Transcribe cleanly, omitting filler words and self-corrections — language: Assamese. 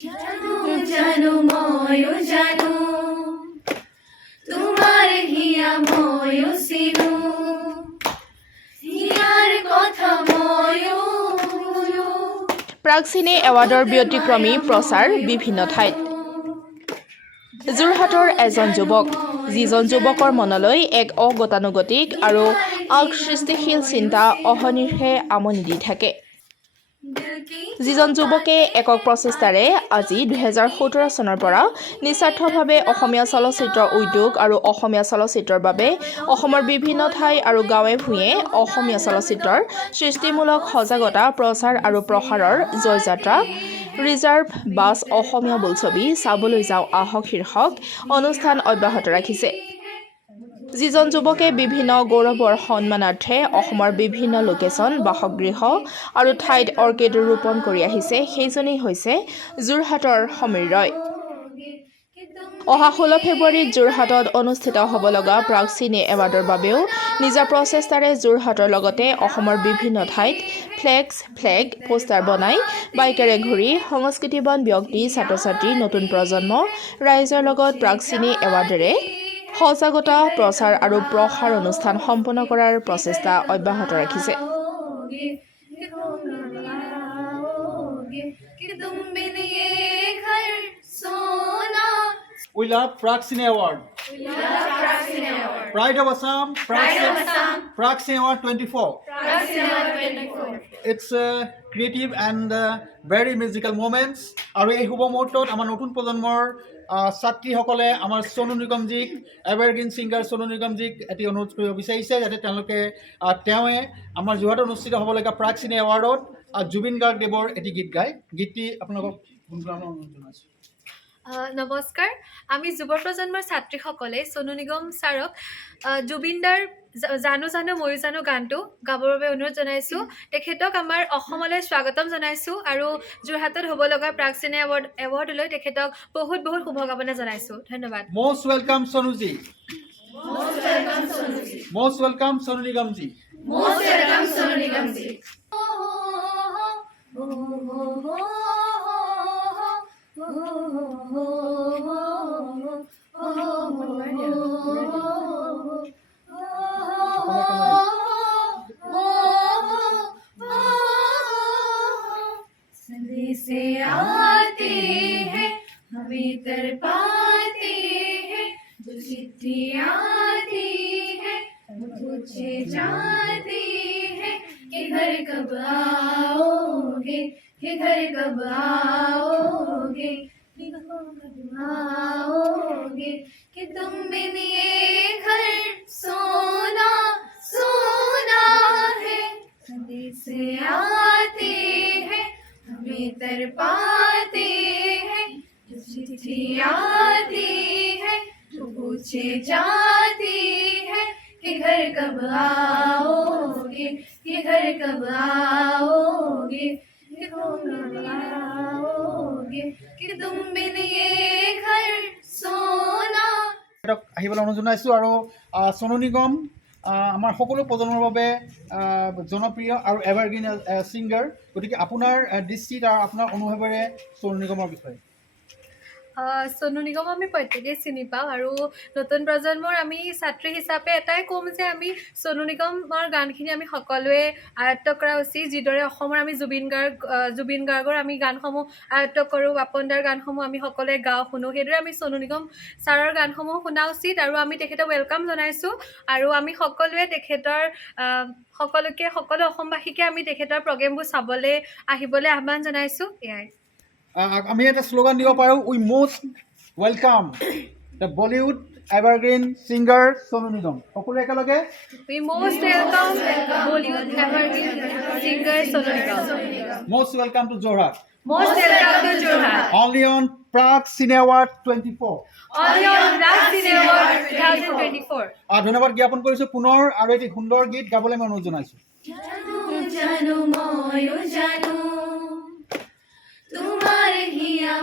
জানো জানো ময়ো জানো তোমাৰ হিয়া ময়ো সিনু হিয়াৰ কথা ময়ো বুঝো। প্ৰাগচিনে এৱাৰ্ডৰ ব্যতিক্ৰমী প্ৰচাৰ বিভিন্ন ঠাইত। যোৰহাটৰ এজন যুৱক, যিজন যুৱকৰ মনলৈ এক অগতানুগতিক আৰু সৃষ্টিশীল চিন্তা অহৰ্নিশে আমনি দি থাকে। যিজন যুৱকে একক প্ৰচেষ্টাৰে আজি 2017 চনৰ পৰা নিস্বাৰ্থভাৱে অসমীয়া চলচ্চিত্ৰ উদ্যোগ আৰু অসমীয়া চলচ্চিত্ৰৰ বাবে অসমৰ বিভিন্ন ঠাই আৰু গাঁৱে ভূঞে অসমীয়া চলচ্চিত্ৰৰ সৃষ্টিমূলক সজাগতা প্ৰচাৰ আৰু প্ৰসাৰৰ জয়যাত্ৰা ৰিজাৰ্ভ বাছ অসমীয়া বোলছবি চাবলৈ যাওঁ আহক শীৰ্ষক অনুষ্ঠান অব্যাহত ৰাখিছে। যিজন যুৱকে বিভিন্ন গৌৰৱৰ সন্মানাৰ্থে অসমৰ বিভিন্ন লোকেশ্যন বাসগৃহ আৰু ঠাইত অৰ্কিড ৰোপণ কৰি আহিছে, সেইজনেই হৈছে যোৰহাটৰ সমীৰ ৰয়। অহা 16 ফেব্ৰুৱাৰীত যোৰহাটত অনুষ্ঠিত হ'ব লগা প্ৰাগচিনে এৱাৰ্ডৰ বাবেও নিজা প্ৰচেষ্টাৰে যোৰহাটৰ লগতে অসমৰ বিভিন্ন ঠাইত ফ্লেগ পোষ্টাৰ বনাই বাইকেৰে ঘূৰি সংস্কৃতিবান ব্যক্তি, ছাত্ৰ-ছাত্ৰী, নতুন প্ৰজন্ম ৰাইজৰ লগত প্ৰাগচিনে এৱাৰ্ডেৰে সজাগতা প্ৰচাৰ আৰু প্ৰসাৰ অনুষ্ঠান সম্পন্ন কৰাৰ প্ৰচেষ্টা অব্যাহত ৰাখিছে। We love Pragscine Award. Pride of Assam. Pragscine Award 24. It's creative and very musical moments. আৰু এই শুভ মুহূৰ্তত আমাৰ নতুন প্ৰজন্মৰ ছাত্ৰীসকলে আমাৰ সোনু নিগমজীক এভাৰগ্ৰীণ ছিংগাৰ সোনু নিগমজীক এটি অনুৰোধ কৰিব বিচাৰিছে যাতে তেওঁলোকে আমাৰ যোৰহাটত অনুষ্ঠিত হ'বলগীয়া প্ৰাগচিনে এৱাৰ্ডত জুবিন গাৰ্গদেৱৰ এটি গীত গায়। গীতটি আপোনালোকক গুণগুণাবৰ অনুৰোধ জনাইছোঁ। নমস্কাৰ, আমি যুৱ প্ৰজন্মৰ ছাত্ৰীসকলে সোনু নিগম ছাৰক জুবিনদাৰ জানো জানো ময়ো জানো গানটো গাবৰ বাবে অনুৰোধ জনাইছোঁ। তেখেতক আমাৰ অসমলৈ স্বাগতম জনাইছোঁ আৰু যোৰহাটত হ'ব লগা প্ৰাগচিনে এৱাৰ্ডলৈ তেখেতক বহুত বহুত শুভকামনা জনাইছোঁ। ধন্যবাদ। Most welcome Sonuji. Most welcome Sonu Nigamji. Most welcome Sonu Nigamji. से आते हैं हमें तड़पाते हैं जो चिट्ठी आती है वो पूछे जाते हैं कि घर कब आओगे, कि घर कब आओगे, कि कब आओगे, कि तुम बिन ये घर सोना सोना है। से आते हैं हमें तड़पाते हैं जो चिट्ठी आती है तो पूछे जाती है कि घर कब आओगे, कि घर कब आओगे, कि कब आओगे, कि तुम बिन ये घर सोना। আহিবলৈ অনুৰোধ জনাইছোঁ আৰু সোনু নিগম আমাৰ সকলো প্ৰজন্মৰ বাবে জনপ্ৰিয় আৰু এভাৰগ্ৰীণ ছিংগাৰ। গতিকে আপোনাৰ দৃষ্টিত আৰু আপোনাৰ অনুভৱেৰে সোনু নিগমৰ বিষয়ে। সোনু নিগম আমি প্ৰত্যেকেই চিনি পাওঁ আৰু নতুন প্ৰজন্মৰ আমি ছাত্ৰী হিচাপে এটাই ক'ম যে আমি সোনু নিগমৰ গানখিনি আমি সকলোৱে আয়ত্ব কৰা উচিত। যিদৰে অসমৰ আমি জুবিন গাৰ্গৰ আমি গানসমূহ আয়ত্ব কৰোঁ, পাপনদাৰ গানসমূহ আমি সকলোৱে গাওঁ শুনো, সেইদৰে আমি সোনু নিগম ছাৰৰ গানসমূহ শুনা উচিত আৰু আমি তেখেতক ৱেলকাম জনাইছোঁ আৰু আমি সকলোৱে তেখেতৰ সকলো অসমবাসীকে আমি তেখেতৰ প্ৰগ্ৰেমবোৰ চাবলৈ আহিবলৈ আহ্বান জনাইছোঁ। এয়াই আমি এটা শ্লোগান দিব পাৰোঁ, we most welcome the Bollywood evergreen singer Sonu Nigam. সকলোৱে একেলগে we most welcome Bollywood evergreen singer Sonu Nigam. Most welcome to Jorhat. Most welcome to Jorhat. Only on Pragscine Award 24. Only on Pragscine Award 2024. ধন্যবাদ জ্ঞাপন কৰিছোঁ পুনৰ আৰু এটি সুন্দৰ গীত গাবলৈ মই অনুৰোধ জনাইছোঁ। জানো জানো ময়ো জানো তোমাৰ হিয়া